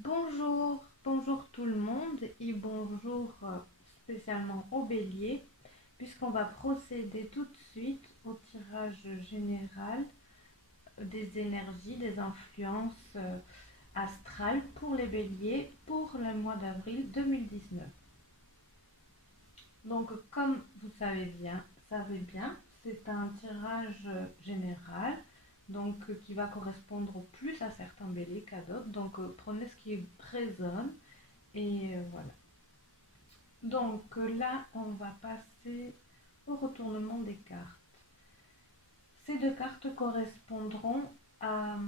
Bonjour, bonjour tout le monde et bonjour spécialement au bélier, puisqu'on va procéder tout de suite au tirage général des énergies, des influences astrales pour les béliers pour le mois d'avril 2019. Donc comme vous savez bien, c'est un tirage général donc qui va correspondre plus à certains béliers qu'à d'autres. Donc prenez ce qui résonne et voilà. Donc là, on va passer au retournement des cartes. Ces deux cartes correspondront à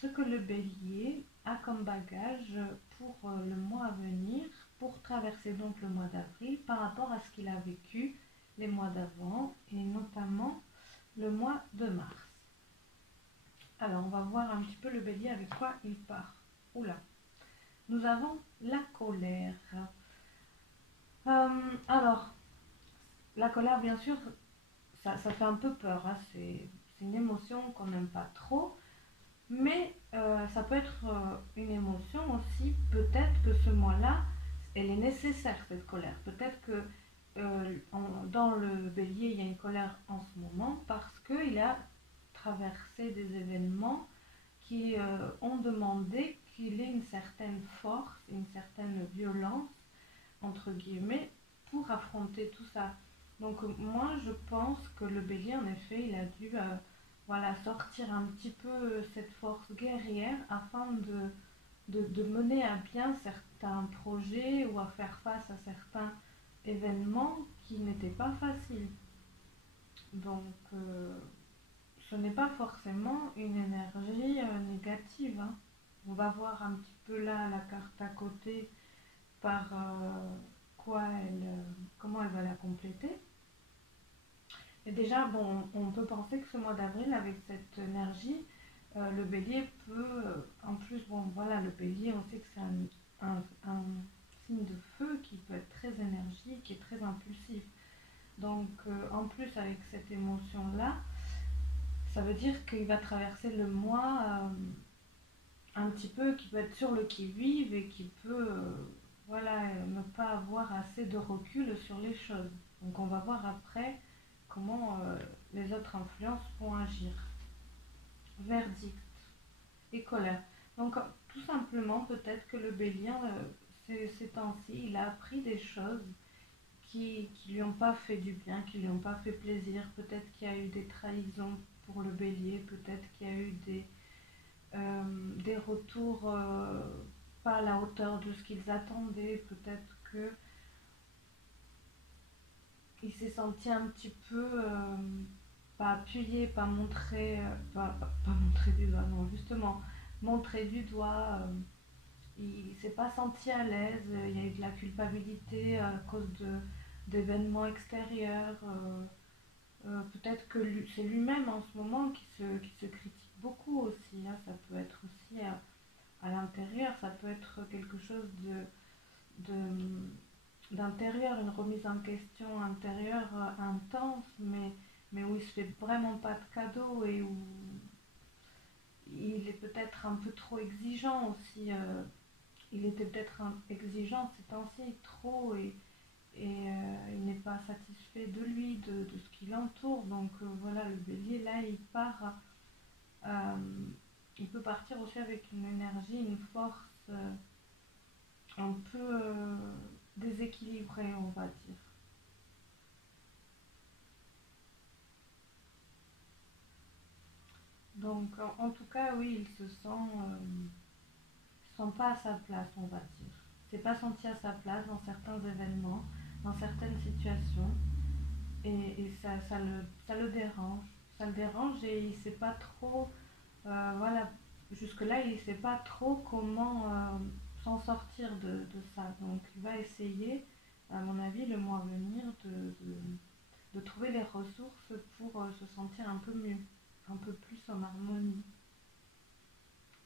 ce que le bélier a comme bagage pour le mois à venir, pour traverser donc le mois d'avril par rapport à ce qu'il a vécu les mois d'avant et notamment le mois de mars. Alors, on va voir un petit peu le bélier avec quoi il part. Oula. Nous avons la colère. Alors, la colère, bien sûr, ça fait un peu peur. Hein. C'est une émotion qu'on n'aime pas trop. Mais ça peut être une émotion aussi. Peut-être que ce mois-là, elle est nécessaire, cette colère. Peut-être que dans le bélier, il y a une colère en ce moment parce qu'il a traversé des événements qui ont demandé qu'il ait une certaine force, une certaine violence, entre guillemets, pour affronter tout ça. Donc moi, je pense que le bélier, en effet, il a dû voilà, sortir un petit peu cette force guerrière afin de mener à bien certains projets ou à faire face à certains événements qui n'étaient pas faciles. Donc ce n'est pas forcément une énergie négative. Hein. On va voir un petit peu là la carte à côté par comment elle va la compléter. Et déjà, bon, on peut penser que ce mois d'avril, avec cette énergie, le bélier peut, en plus, bon, voilà, le bélier, on sait que c'est un signe de feu qui peut être très énergique, qui est très impulsif. Donc, en plus, avec cette émotion-là, ça veut dire qu'il va traverser le mois un petit peu, qui peut être sur le qui-vive et qui peut, voilà, ne pas avoir assez de recul sur les choses. Donc, on va voir après comment les autres influences vont agir. Verdict et colère. Donc tout simplement peut-être que le bélier, ces temps-ci, il a appris des choses qui lui ont pas fait du bien, qui lui ont pas fait plaisir. Peut-être qu'il y a eu des trahisons pour le bélier, peut-être qu'il y a eu des retours pas à la hauteur de ce qu'ils attendaient, peut-être que il s'est senti un petit peu pas appuyé, pas montré, pas montré du doigt, non, justement, montré du doigt. Il s'est pas senti à l'aise, il y a eu de la culpabilité à cause d'événements extérieurs. Peut-être que c'est lui-même en ce moment qui se critique beaucoup aussi. Hein. Ça peut être aussi à l'intérieur, ça peut être quelque chose d'intérieur, une remise en question intérieure intense, mais où il se fait vraiment pas de cadeaux et où il est peut-être un peu trop exigeant aussi. Il était peut-être exigeant ces temps-ci, trop, et il n'est pas satisfait de lui, de ce qui l'entoure. Donc voilà, le bélier, là, il part. euh, il peut partir aussi avec une énergie, une force un peu déséquilibrée, on va dire. Donc, en tout cas, oui, il se sent pas à sa place, on va dire. Il s'est pas senti à sa place dans certains événements, dans certaines situations, et ça le dérange. Ça le dérange et il sait pas trop, voilà, jusque-là, il sait pas trop comment s'en sortir de ça. Donc, il va essayer, à mon avis, le mois à venir, de trouver les ressources pour se sentir un peu mieux, un peu plus en harmonie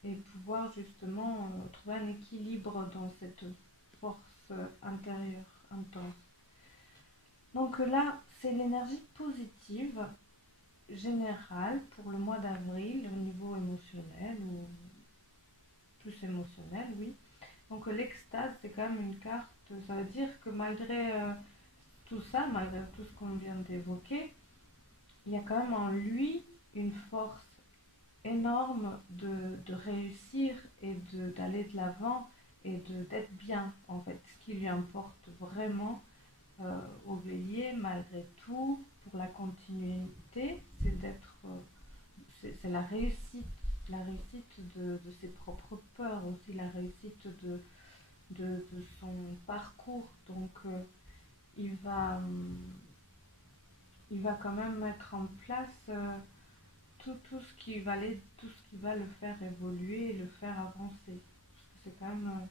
et pouvoir justement trouver un équilibre dans cette force intérieure intense. Donc là, c'est l'énergie positive générale pour le mois d'avril au niveau émotionnel ou plus émotionnel, oui. Donc l'extase, c'est quand même une carte, ça veut dire que malgré tout ça, malgré tout ce qu'on vient d'évoquer, il y a quand même en lui une force énorme de réussir et d'aller de l'avant et d'être bien, en fait. Ce qui lui importe vraiment au bélier, malgré tout, pour la continuité, c'est d'être, c'est la réussite de ses propres peurs, aussi la réussite de son parcours. Donc, il va, il va quand même mettre en place tout ce qui va tout ce qui va le faire évoluer et le faire avancer. Parce que c'est quand même,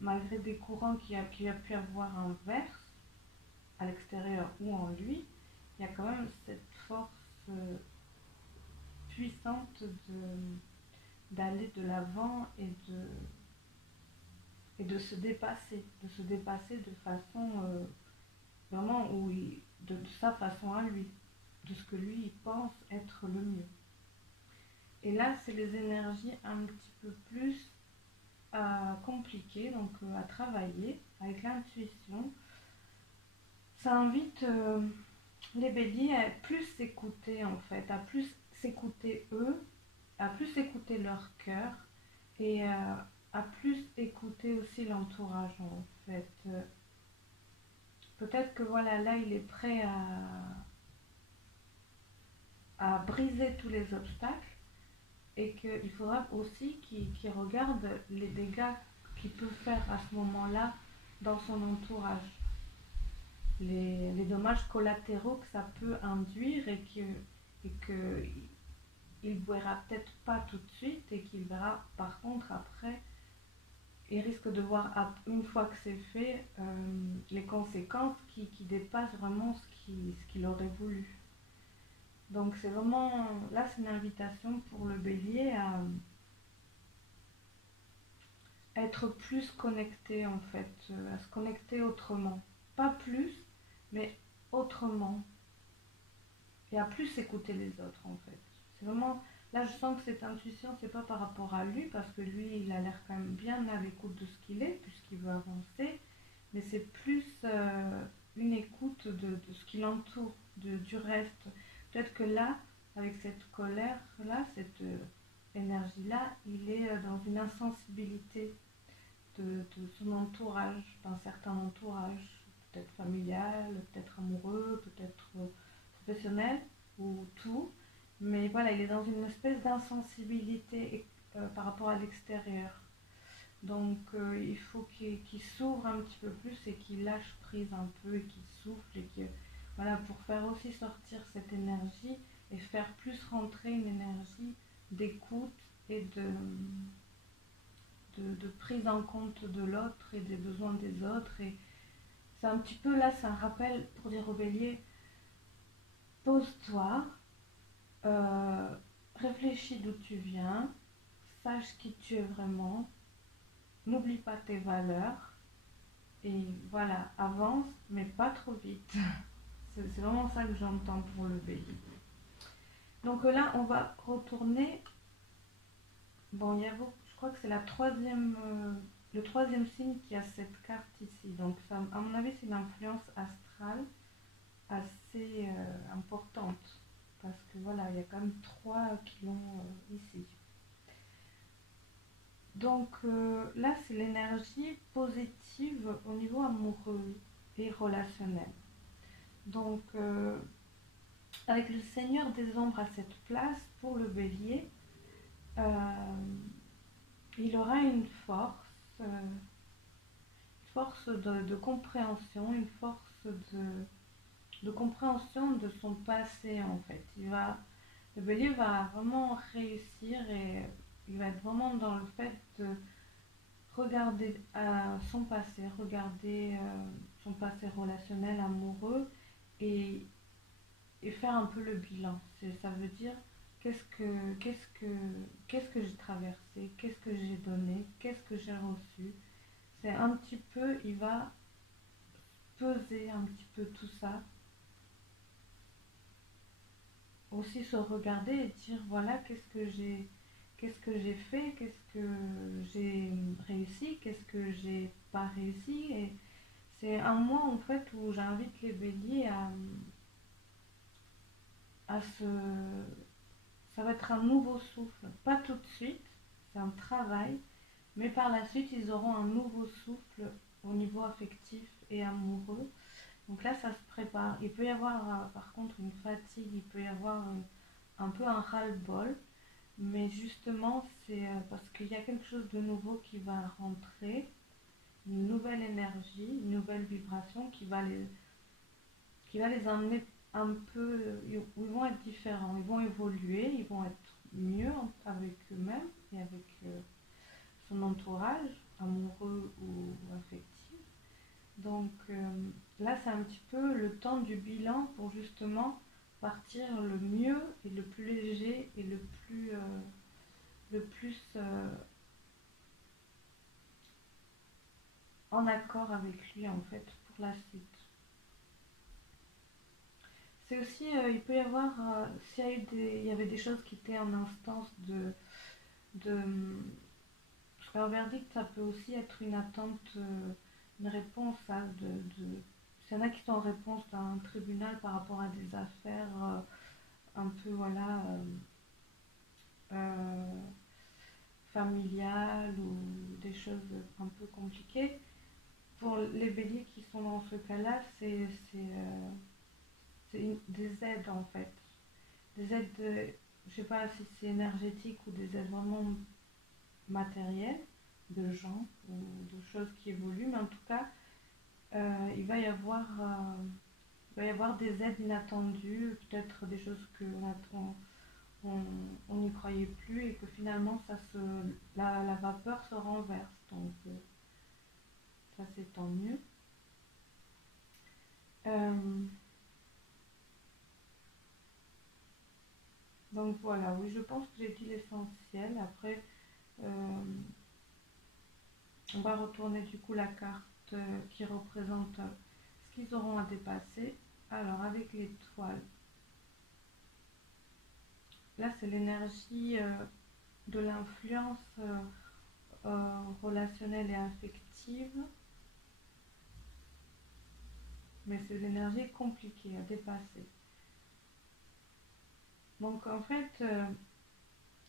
malgré des courants qu'il a pu avoir inverse, à l'extérieur ou en lui, il y a quand même cette force puissante d'aller de l'avant et de se dépasser de façon vraiment de sa façon à lui, de ce que lui il pense être le mieux. Et là, c'est les énergies un petit peu plus compliquées, donc à travailler avec l'intuition. Ça invite les béliers à plus s'écouter en fait, à plus s'écouter eux, à plus écouter leur cœur et à plus écouter aussi l'entourage en fait. Peut-être que voilà, là il est prêt à briser tous les obstacles et qu'il faudra aussi qu'il regarde les dégâts qu'il peut faire à ce moment-là dans son entourage. Les dommages collatéraux que ça peut induire et que il verra peut-être pas tout de suite et qu'il verra par contre après, il risque de voir une fois que c'est fait les conséquences qui dépassent vraiment ce qu'il aurait voulu. Donc c'est vraiment, là c'est une invitation pour le bélier à être plus connecté en fait, à se connecter autrement. Pas plus, mais autrement. Et à plus écouter les autres en fait. C'est vraiment, là je sens que cette intuition, c'est pas par rapport à lui, parce que lui il a l'air quand même bien à l'écoute de ce qu'il est, puisqu'il veut avancer, mais c'est plus une écoute de ce qui l'entoure, du reste. Peut-être que là, avec cette colère-là, cette énergie-là, il est dans une insensibilité de son entourage, d'un certain entourage, peut-être familial, peut-être amoureux, peut-être professionnel ou tout, mais voilà, il est dans une espèce d'insensibilité par rapport à l'extérieur. Donc il faut qu'il s'ouvre un petit peu plus et qu'il lâche prise un peu et qu'il souffle et que voilà, pour faire aussi sortir cette énergie et faire plus rentrer une énergie d'écoute et de prise en compte de l'autre et des besoins des autres. Et c'est un petit peu là, c'est un rappel pour dire au bélier, pose-toi, réfléchis d'où tu viens, sache qui tu es vraiment, n'oublie pas tes valeurs et voilà, avance mais pas trop vite. C'est vraiment ça que j'entends pour le bélier. Donc là on va retourner, bon il y a je crois que c'est le troisième signe qui a cette carte ici, donc ça, à mon avis c'est une influence astrale assez importante, parce que voilà, il y a quand même 3 qui l'ont ici. Donc là, c'est l'énergie positive au niveau amoureux et relationnel. Donc, avec le Seigneur des Ombres à cette place, pour le bélier, il aura une force de compréhension, une force de compréhension de son passé en fait. Le bélier va vraiment réussir et il va être vraiment dans le fait de regarder regarder son passé relationnel, amoureux et faire un peu le bilan. Ça veut dire qu'est-ce que j'ai traversé, qu'est-ce que j'ai donné, qu'est-ce que j'ai reçu. C'est un petit peu, il va peser un petit peu tout ça. Aussi se regarder et dire voilà qu'est-ce que j'ai fait, qu'est-ce que j'ai réussi réussi, qu'est-ce que j'ai pas réussi. Et c'est un mois en fait où j'invite les béliers à se... Ça va être un nouveau souffle, pas tout de suite, c'est un travail, mais par la suite ils auront un nouveau souffle au niveau affectif et amoureux. Donc là ça se prépare. Il peut y avoir par contre une fatigue, il peut y avoir un peu un ras-le-bol, mais justement c'est parce qu'il y a quelque chose de nouveau qui va rentrer, une nouvelle énergie, une nouvelle vibration qui va les emmener un peu, où ils vont être différents, ils vont évoluer, ils vont être mieux avec eux-mêmes et avec son entourage, amoureux ou affectif. Donc là, c'est un petit peu le temps du bilan pour justement partir le mieux et le plus léger et le plus en accord avec lui en fait pour la suite. C'est aussi, il peut y avoir, s'il y a eu il y avait des choses qui étaient en instance de parce qu'un verdict, ça peut aussi être une attente, une réponse s'il y en a qui sont en réponse d'un tribunal par rapport à des affaires un peu, voilà, euh, familiales ou des choses un peu compliquées. Pour les béliers qui sont dans ce cas-là, des aides en fait. Des aides, je sais pas si c'est énergétique ou des aides vraiment matérielles, de gens ou de choses qui évoluent, mais en tout cas, il va y avoir, des aides inattendues, peut-être des choses que on n'y croyait plus et que finalement la vapeur se renverse. Donc ça c'est tant mieux. Euh, donc voilà, oui, je pense que j'ai dit l'essentiel. Après, on va retourner du coup la carte qui représente ce qu'ils auront à dépasser. Alors avec l'étoile, là c'est l'énergie de l'influence relationnelle et affective, mais c'est l'énergie compliquée à dépasser. Donc en fait,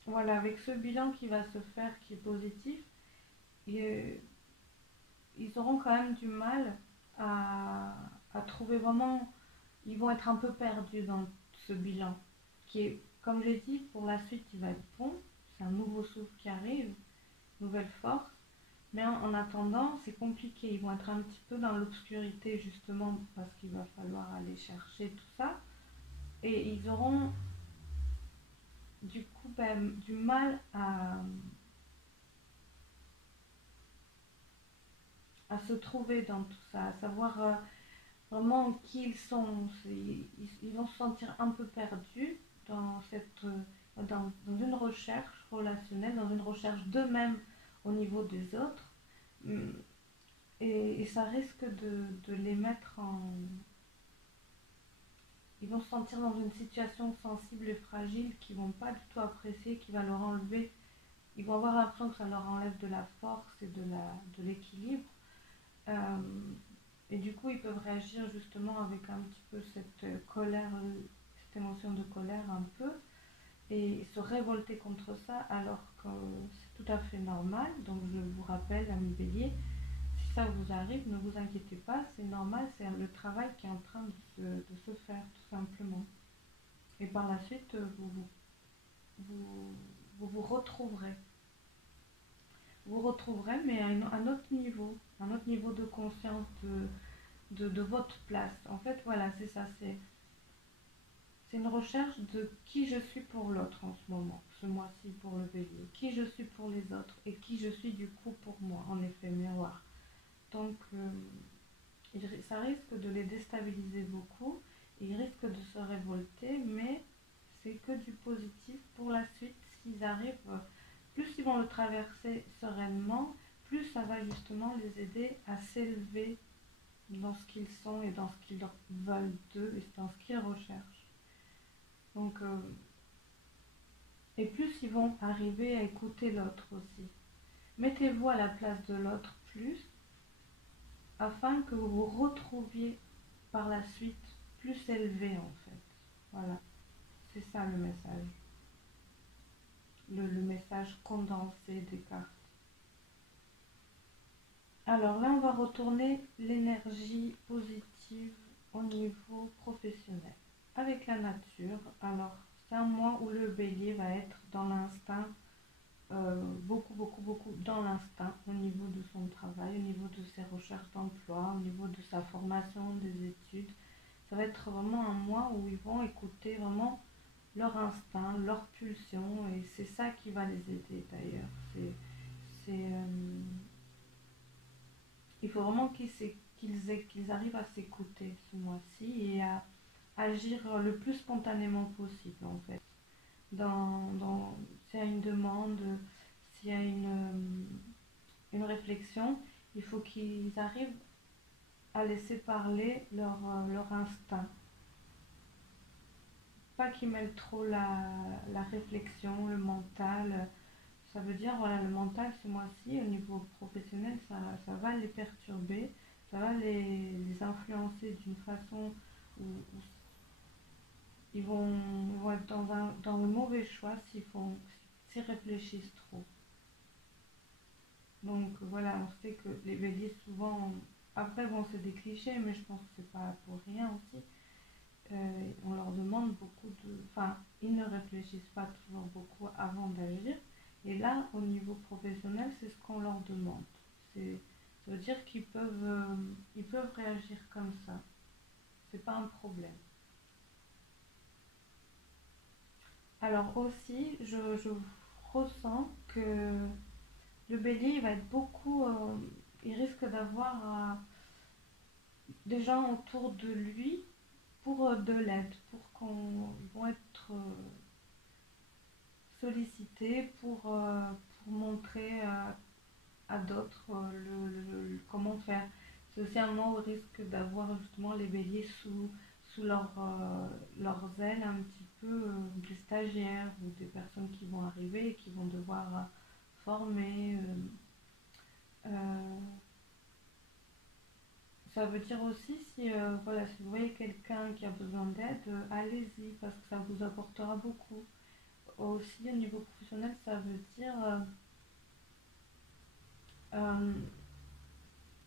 voilà, avec ce bilan qui va se faire, qui est positif, ils auront quand même du mal à, à trouver vraiment, ils vont être un peu perdus dans ce bilan, qui est, comme j'ai dit, pour la suite, il va être bon, c'est un nouveau souffle qui arrive, nouvelle force, mais en attendant, c'est compliqué, ils vont être un petit peu dans l'obscurité justement parce qu'il va falloir aller chercher tout ça, et ils auront du coup du mal à se trouver dans tout ça, à savoir vraiment qui ils sont. Ils vont se sentir un peu perdus dans, dans une recherche relationnelle, dans une recherche d'eux-mêmes au niveau des autres. Hum, Et ça risque de les mettre en... Ils vont se sentir dans une situation sensible et fragile qu'ils vont pas du tout apprécier, qui va leur enlever... Ils vont avoir l'impression que ça leur enlève de la force et de l'équilibre. Euh, et du coup, ils peuvent réagir justement avec un petit peu cette colère, cette émotion de colère un peu, et se révolter contre ça alors que c'est tout à fait normal. Donc je vous rappelle, amis bélier, si ça vous arrive, ne vous inquiétez pas, c'est normal, c'est le travail qui est en train de se faire tout simplement. Et par la suite, vous retrouverez. Vous retrouverez, mais à un autre niveau de conscience de votre place. En fait, voilà, c'est ça, c'est une recherche de qui je suis pour l'autre en ce moment, ce mois-ci pour le bélier, qui je suis pour les autres et qui je suis du coup pour moi, en effet, miroir. Donc, ça risque de les déstabiliser beaucoup, ils risquent de se révolter, mais c'est que du positif pour la suite. S'ils arrivent, plus ils vont le traverser sereinement, plus ça va justement les aider à s'élever dans ce qu'ils sont et dans ce qu'ils veulent d'eux et dans ce qu'ils recherchent. Donc, et plus ils vont arriver à écouter l'autre aussi. Mettez-vous à la place de l'autre plus, afin que vous vous retrouviez par la suite plus élevé en fait. Voilà, c'est ça le message. Le message condensé des cartes. Alors là, on va retourner l'énergie positive au niveau professionnel. Avec la nature, alors c'est un mois où le bélier va être dans l'instinct, beaucoup dans l'instinct au niveau de son travail, au niveau de ses recherches d'emploi, au niveau de sa formation, des études. Ça va être vraiment un mois où ils vont écouter vraiment leur instinct, leur pulsion, et c'est ça qui va les aider d'ailleurs. Il faut vraiment qu'ils arrivent à s'écouter ce mois-ci et à agir le plus spontanément possible en fait. S'il y a une demande, s'il y a une réflexion, il faut qu'ils arrivent à laisser parler leur instinct. Pas qu'ils mêlent trop la réflexion, le mental. Ça veut dire, voilà, le mental ce mois-ci, au niveau professionnel, ça va les perturber, ça va les influencer d'une façon où ils vont être dans le mauvais choix s'ils réfléchissent trop. Donc voilà, on sait que les béliers souvent, après bon c'est des clichés, mais je pense que c'est pas pour rien aussi. On leur demande beaucoup enfin, ils ne réfléchissent pas toujours beaucoup avant d'agir. Et là, au niveau professionnel, c'est ce qu'on leur demande. Ça veut dire qu'ils peuvent réagir comme ça. C'est pas un problème. Alors aussi, je ressens que le bélier, il va être beaucoup, il risque d'avoir des gens autour de lui pour de l'aide, pour qu'on vont être sollicités pour montrer à d'autres comment faire. C'est aussi un moment où on risque d'avoir justement les béliers sous leurs ailes un petit peu, des stagiaires ou des personnes qui vont arriver et qui vont devoir former. Euh, Ça veut dire aussi voilà, si vous voyez quelqu'un qui a besoin d'aide, allez-y parce que ça vous apportera beaucoup. Aussi au niveau professionnel, ça veut dire euh,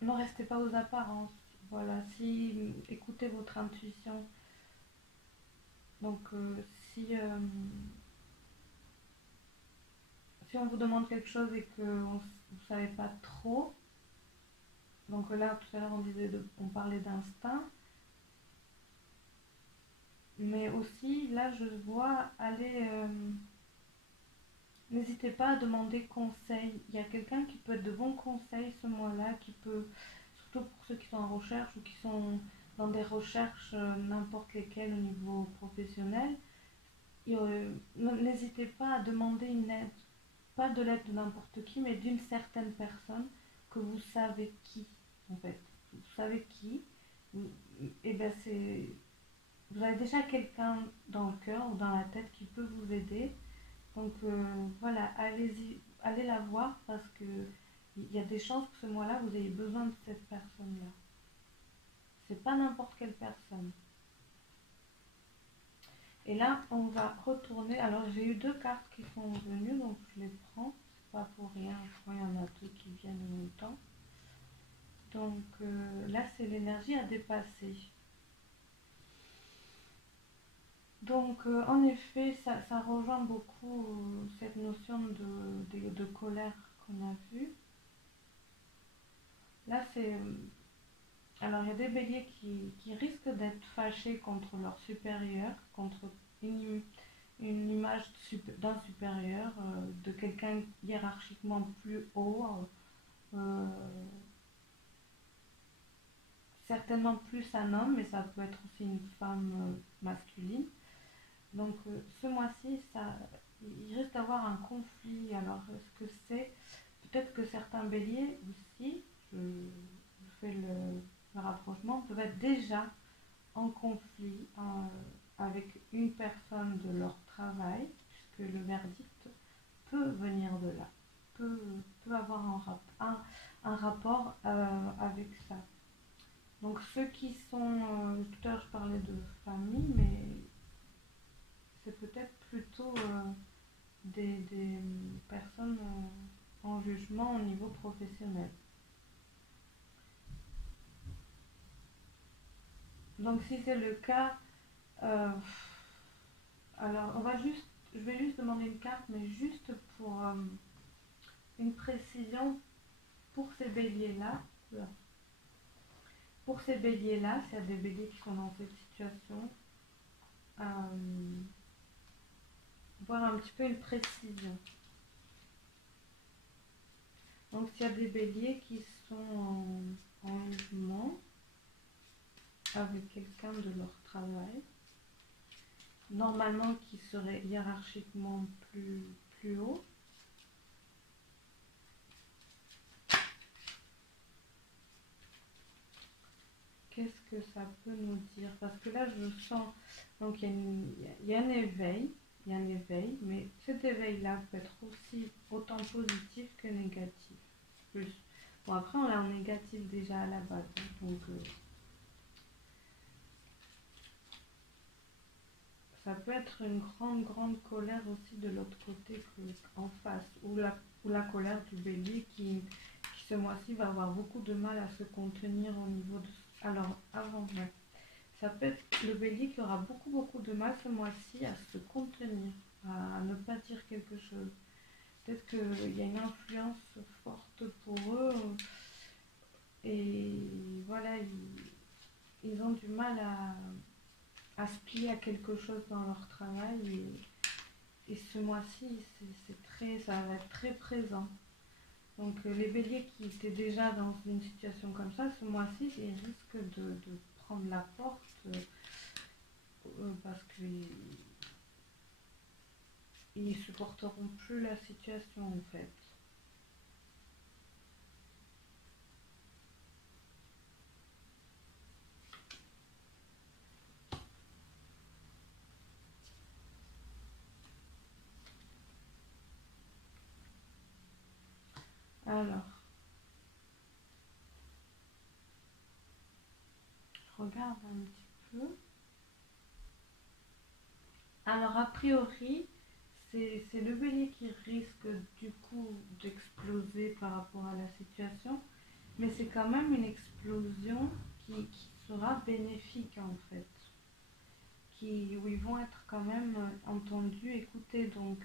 ne restez pas aux apparences. Voilà, si écoutez votre intuition. Donc si on vous demande quelque chose et que vous ne savez pas trop, donc là tout à l'heure on parlait d'instinct, mais aussi là je vois aller. N'hésitez pas à demander conseil. Il y a quelqu'un qui peut être de bons conseils ce mois-là, qui peut, surtout pour ceux qui sont en recherche ou qui sont dans des recherches n'importe lesquelles au niveau professionnel, n'hésitez pas à demander une aide. Pas de l'aide de n'importe qui, mais d'une certaine personne que vous savez qui, en fait. Vous savez qui, et ben vous avez déjà quelqu'un dans le cœur ou dans la tête qui peut vous aider. Donc voilà, allez-y, allez la voir parce que il y a des chances que ce mois-là, vous ayez besoin de cette personne-là. C'est pas n'importe quelle personne. Et là, on va retourner. Alors, j'ai eu deux cartes qui sont venues, donc je les prends. C'est pas pour rien, je crois qu'il y en a deux qui viennent en même temps. Donc là, c'est l'énergie à dépasser. Donc, en effet, ça rejoint beaucoup cette notion de colère qu'on a vue. Là, c'est. Alors, il y a des béliers qui risquent d'être fâchés contre leur supérieur, contre une, une image d'un supérieur, de quelqu'un hiérarchiquement plus haut, euh, certainement plus un homme, mais ça peut être aussi une femme masculine. Donc, ce mois-ci, il risque d'avoir un conflit. Alors, est-ce que c'est. Peut-être que certains béliers aussi, je fais le rapprochement, peuvent être déjà en conflit avec une personne de leur travail, puisque le verdict peut venir de là. peut avoir un rapport avec ça. Donc ceux qui sont, tout à l'heure je parlais de famille, mais c'est peut-être plutôt des personnes en jugement au niveau professionnel. Donc si c'est le cas, euh, alors je vais juste demander une carte, mais juste pour une précision pour ces béliers-là. Pour ces béliers-là, s'il y a des béliers qui sont dans cette situation, voir un petit peu une précision. Donc s'il y a des béliers qui sont en jugement avec quelqu'un de leur travail, normalement qui serait hiérarchiquement plus haut, qu'est-ce que ça peut nous dire? Parce que là je sens, donc il y a un éveil, mais cet éveil-là peut être aussi autant positif que négatif. Plus. Bon, après on l'a en négatif déjà à la base, donc ça peut être une grande colère aussi de l'autre côté qu'en face, ou la colère du bélier qui ce mois-ci va avoir beaucoup de mal à se contenir au niveau de... Alors, avant, ouais. Ça peut être le bélier qui aura beaucoup de mal ce mois-ci à se contenir, à ne pas dire quelque chose. Peut-être qu'il y a une influence forte pour eux et voilà, ils ont du mal à se plier à quelque chose dans leur travail et ce mois-ci, ça va être très présent. Donc les béliers qui étaient déjà dans une situation comme ça, ce mois-ci, ils risquent de prendre la porte parce qu'ils ne supporteront plus la situation en fait. Alors, je regarde un petit peu. Alors, a priori, c'est le bélier qui risque du coup d'exploser par rapport à la situation, mais c'est quand même une explosion qui sera bénéfique en fait, où ils vont être quand même entendus, écoutés. Donc,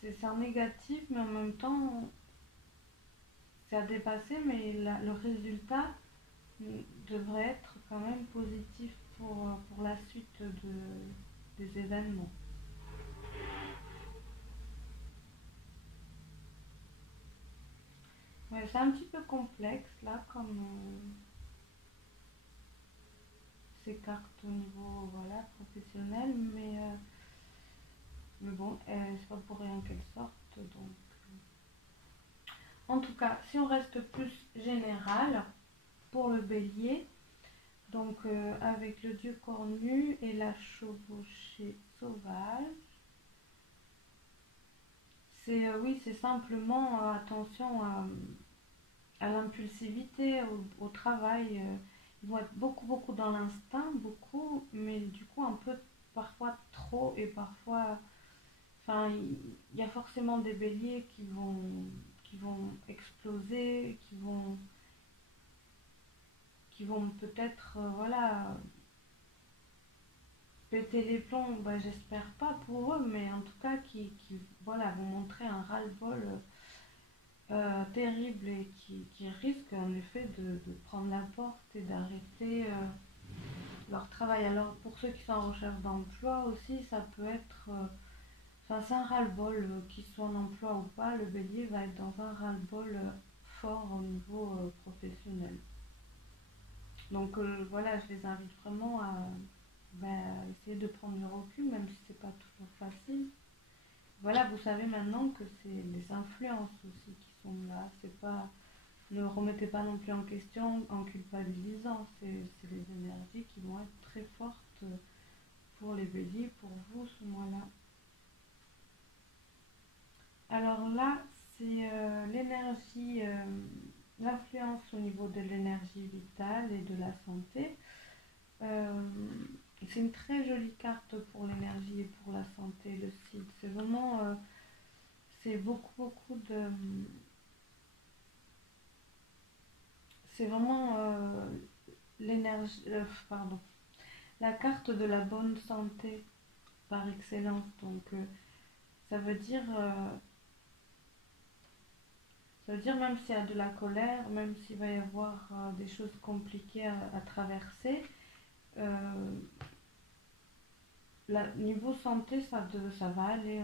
c'est un négatif, mais en même temps, c'est à dépasser, mais le résultat devrait être quand même positif pour la suite des événements. Ouais, c'est un petit peu complexe là, comme ces cartes au niveau voilà, professionnel, mais bon, c'est pas pour rien qu'elles sortent. Donc. En tout cas, si on reste plus général pour le bélier, donc avec le dieu cornu et la chevauchée sauvage, oui, c'est simplement attention à l'impulsivité, au travail. Ils vont être beaucoup dans l'instinct, mais du coup un peu parfois trop et parfois. Enfin, il y a forcément des béliers qui vont exploser, qui vont peut-être, voilà, péter les plombs. Bah, j'espère pas pour eux, mais en tout cas voilà, vont montrer un ras-le-bol terrible et qui risquent en effet de prendre la porte et d'arrêter leur travail. Alors pour ceux qui sont en recherche d'emploi aussi, ça peut être... Enfin, c'est un ras-le-bol, qu'ils soient en emploi ou pas, le bélier va être dans un ras-le-bol fort au niveau professionnel. Donc voilà, je les invite vraiment à essayer de prendre du recul, même si c'est pas toujours facile. Voilà, vous savez maintenant que c'est les influences aussi qui sont là. C'est pas, ne remettez pas non plus en question en culpabilisant. C'est les énergies qui vont être très fortes pour les béliers, pour vous ce mois-là. Alors là, c'est l'énergie, l'influence au niveau de l'énergie vitale et de la santé. Euh, c'est une très jolie carte pour l'énergie et pour la santé, le site. C'est vraiment, c'est beaucoup de, c'est vraiment l'énergie, pardon, la carte de la bonne santé par excellence. Donc, ça veut dire, euh, ça veut dire même s'il y a de la colère, même s'il va y avoir des choses compliquées à traverser, euh, niveau santé, ça va aller.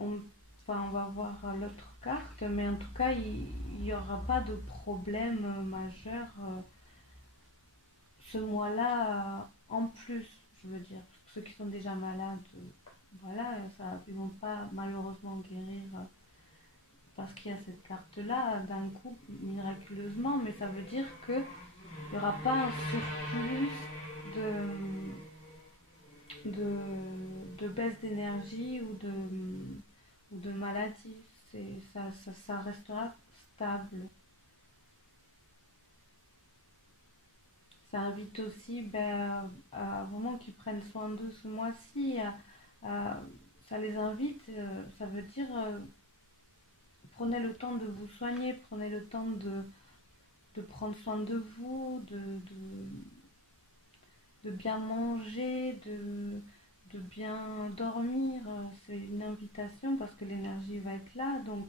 On, enfin, on va voir l'autre carte, mais en tout cas, il n'y aura pas de problème majeur ce mois-là en plus, je veux dire. Parce que ceux qui sont déjà malades, voilà, ça, ils vont pas malheureusement guérir parce qu'il y a cette carte-là d'un coup, miraculeusement, mais ça veut dire qu'il n'y aura pas un surplus de, de baisse d'énergie ou de maladie. Ça restera stable. Ça invite aussi à vraiment qu'ils prennent soin d'eux ce mois-ci. Ça les invite, ça veut dire prenez le temps de vous soigner, prenez le temps de prendre soin de vous, de bien manger, de bien dormir. C'est une invitation parce que l'énergie va être là. Donc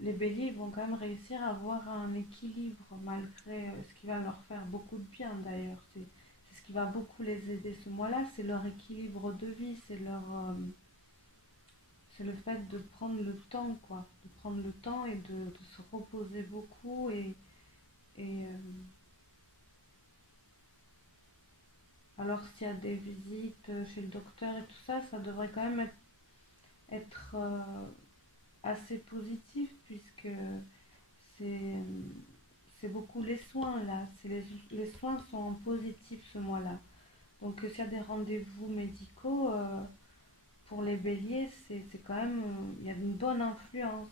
les béliers vont quand même réussir à avoir un équilibre malgré ce qui va leur faire beaucoup de bien d'ailleurs. C'est ce qui va beaucoup les aider ce mois-là. C'est leur équilibre de vie, c'est le fait de prendre le temps, quoi. De prendre le temps et de se reposer beaucoup et alors s'il y a des visites chez le docteur et tout ça, ça devrait quand même être assez positif puisque c'est c'est beaucoup les soins là. Les soins sont en positif ce mois-là. Donc s'il y a des rendez-vous médicaux pour les béliers, c'est quand même, il y a une bonne influence.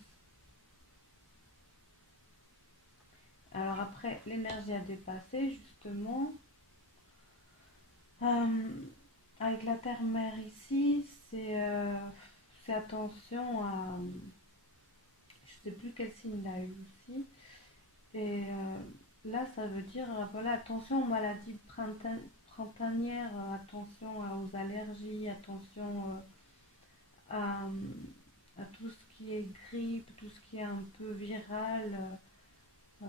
Alors après, l'énergie à dépasser justement. Euh, avec la terre-mère ici, c'est attention à... Je sais plus quel signe il a eu aussi. Et là, ça veut dire, voilà, attention aux maladies printanières, attention aux allergies, attention à, à tout ce qui est grippe, tout ce qui est un peu viral. Euh,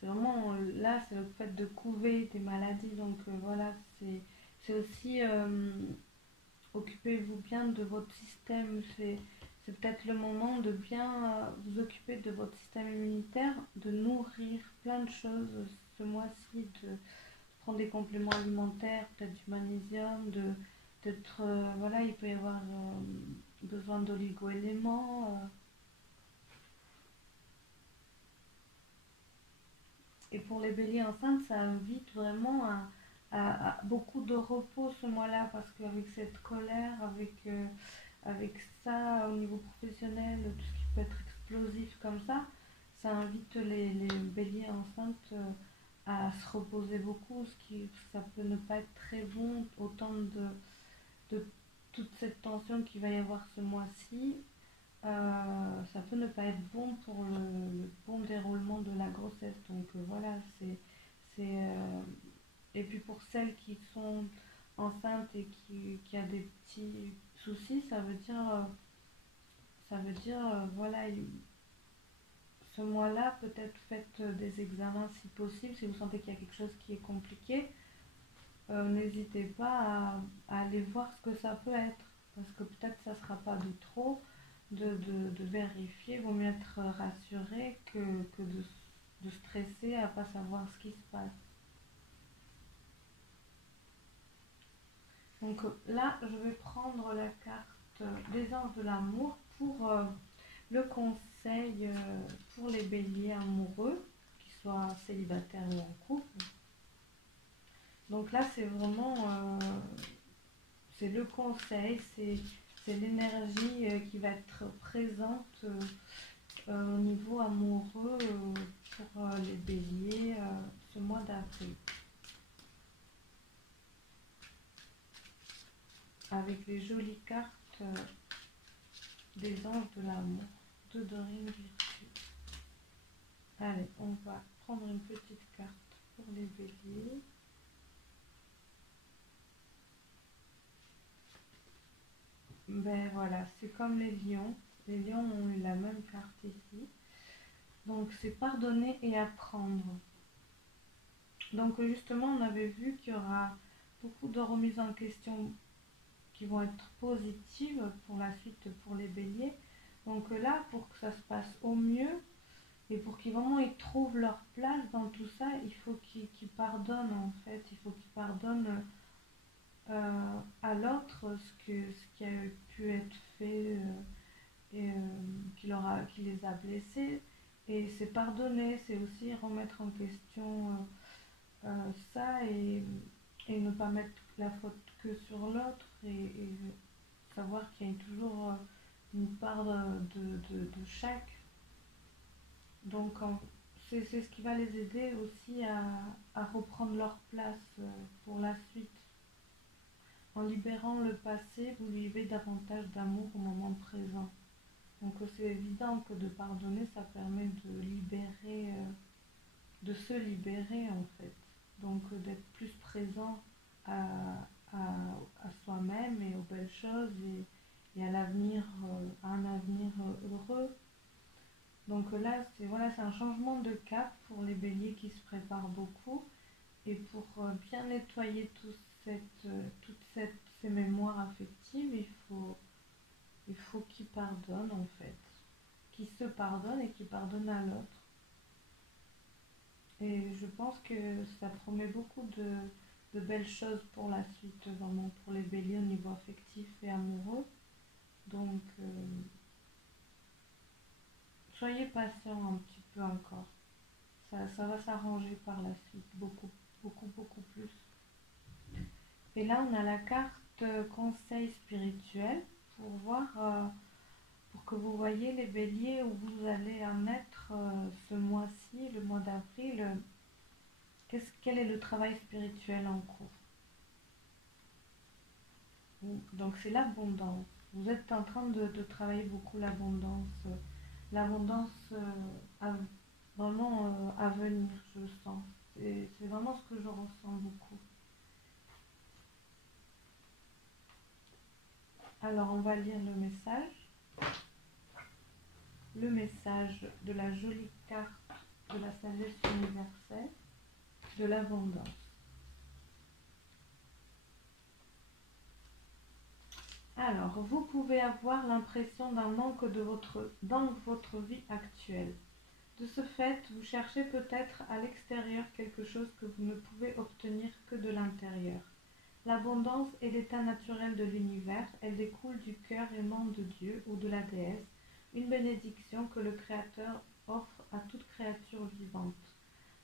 c'est vraiment, là, c'est le fait de couver des maladies. Donc voilà, c'est aussi, occupez-vous bien de votre système. C'est peut-être le moment de bien vous occuper de votre système immunitaire, de nourrir plein de choses ce mois-ci, de prendre des compléments alimentaires, peut-être du magnésium, d'être, voilà, il peut y avoir besoin d'oligo-éléments. Et pour les béliers enceintes, ça invite vraiment à beaucoup de repos ce mois-là, parce qu'avec cette colère, avec ça au niveau professionnel, tout ce qui peut être explosif comme ça invite les béliers enceintes à se reposer beaucoup, ça peut ne pas être très bon, autant de toute cette tension qu'il va y avoir ce mois-ci. Ça peut ne pas être bon pour le bon déroulement de la grossesse. Donc voilà, c'est et puis pour celles qui sont enceintes et qui a des petits soucis, ça veut dire voilà, ce mois-là, peut-être faites des examens si possible. Si vous sentez qu'il y a quelque chose qui est compliqué, n'hésitez pas à aller voir ce que ça peut être. Parce que peut-être ça ne sera pas de trop de vérifier. Il vaut mieux être rassuré que de stresser à ne pas savoir ce qui se passe. Donc là, je vais prendre la carte des anges de l'amour pour le conseil pour les béliers amoureux, qu'ils soient célibataires ou en couple. Donc là, c'est vraiment c'est le conseil, c'est l'énergie qui va être présente au niveau amoureux pour les béliers ce mois d'avril. Avec les jolies cartes des anges de l'amour de Dorine Virtue. Allez, on va prendre une petite carte pour les béliers. Ben voilà, c'est comme les lions. Les lions ont eu la même carte ici. Donc c'est pardonner et apprendre. Donc justement, on avait vu qu'il y aura beaucoup de remises en question qui vont être positives pour la suite pour les béliers. Donc là, pour que ça se passe au mieux et pour qu'ils vraiment ils trouvent leur place dans tout ça, il faut qu'ils pardonnent en fait. Il faut qu'ils pardonnent à l'autre ce qui a pu être fait et qui les a blessés. Et c'est pardonner, c'est aussi remettre en question ça et ne pas mettre la faute que sur l'autre et savoir qu'il y a toujours une part de chaque. Donc c'est ce qui va les aider aussi à reprendre leur place pour la suite. En libérant le passé, vous vivez davantage d'amour au moment présent. Donc c'est évident que de pardonner, ça permet de libérer, de se libérer en fait. Donc d'être plus présent à soi-même et aux belles choses et à l'avenir, à un avenir heureux. Donc là, c'est un changement de cap pour les béliers qui se préparent beaucoup. Et pour bien nettoyer ces mémoires affectives, il faut qu'ils pardonnent en fait. Qu'ils se pardonnent et qu'ils pardonnent à l'autre. Et je pense que ça promet beaucoup de belles choses pour la suite, vraiment pour les béliers au niveau affectif et amoureux. Donc, soyez patients un petit peu encore. Ça va s'arranger par la suite, beaucoup, beaucoup, beaucoup plus. Et là, on a la carte conseil spirituel pour voir, pour que vous voyez les béliers où vous allez en être ce mois-ci, le mois d'avril. Quel est le travail spirituel en cours? Donc c'est l'abondance. Vous êtes en train de travailler beaucoup l'abondance. L'abondance vraiment à venir, je sens. C'est vraiment ce que je ressens beaucoup. Alors on va lire le message. Le message de la jolie carte de la sagesse universelle, de l'abondance. Alors, vous pouvez avoir l'impression d'un manque dans votre vie actuelle. De ce fait, vous cherchez peut-être à l'extérieur quelque chose que vous ne pouvez obtenir que de l'intérieur. L'abondance est l'état naturel de l'univers, elle découle du cœur aimant de Dieu ou de la déesse, une bénédiction que le Créateur offre à toute créature vivante.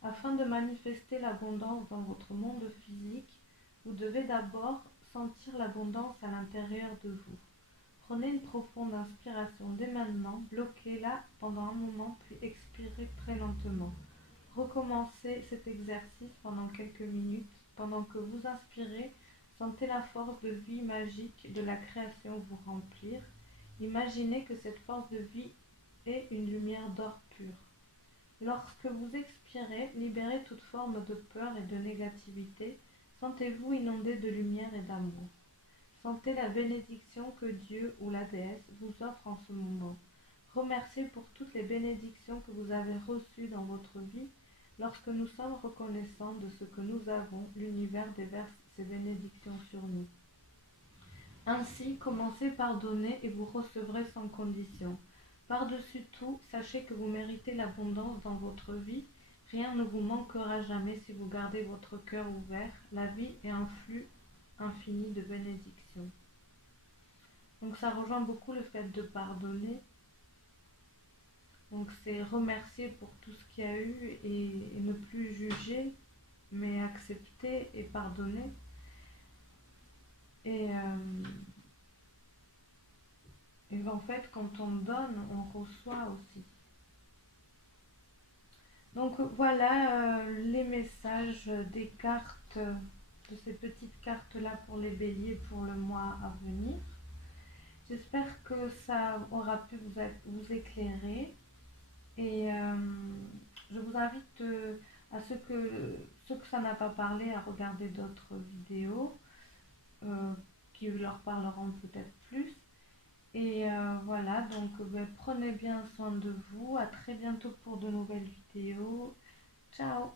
Afin de manifester l'abondance dans votre monde physique, vous devez d'abord sentir l'abondance à l'intérieur de vous. Prenez une profonde inspiration dès maintenant, bloquez-la pendant un moment, puis expirez très lentement. Recommencez cet exercice pendant quelques minutes. Pendant que vous inspirez, sentez la force de vie magique de la création vous remplir. Imaginez que cette force de vie est une lumière d'or pur. Lorsque vous expirez, libérez toute forme de peur et de négativité. Sentez-vous inondé de lumière et d'amour. Sentez la bénédiction que Dieu ou la déesse vous offre en ce moment. Remerciez pour toutes les bénédictions que vous avez reçues dans votre vie. Lorsque nous sommes reconnaissants de ce que nous avons, l'univers déverse ses bénédictions sur nous. Ainsi, commencez par donner et vous recevrez sans condition. Par-dessus tout, sachez que vous méritez l'abondance dans votre vie. Rien ne vous manquera jamais si vous gardez votre cœur ouvert. La vie est un flux infini de bénédictions. Donc ça rejoint beaucoup le fait de pardonner. Donc c'est remercier pour tout ce qu'il y a eu et ne plus juger, mais accepter et pardonner. Et, et en fait, quand on donne, on reçoit aussi. Donc voilà les messages des cartes, de ces petites cartes-là pour les béliers pour le mois à venir. J'espère que ça aura pu vous éclairer. Et je vous invite à ceux que ça n'a pas parlé à regarder d'autres vidéos euh, qui leur parleront peut-être plus. Et voilà, donc prenez bien soin de vous. À très bientôt pour de nouvelles vidéos. Ciao!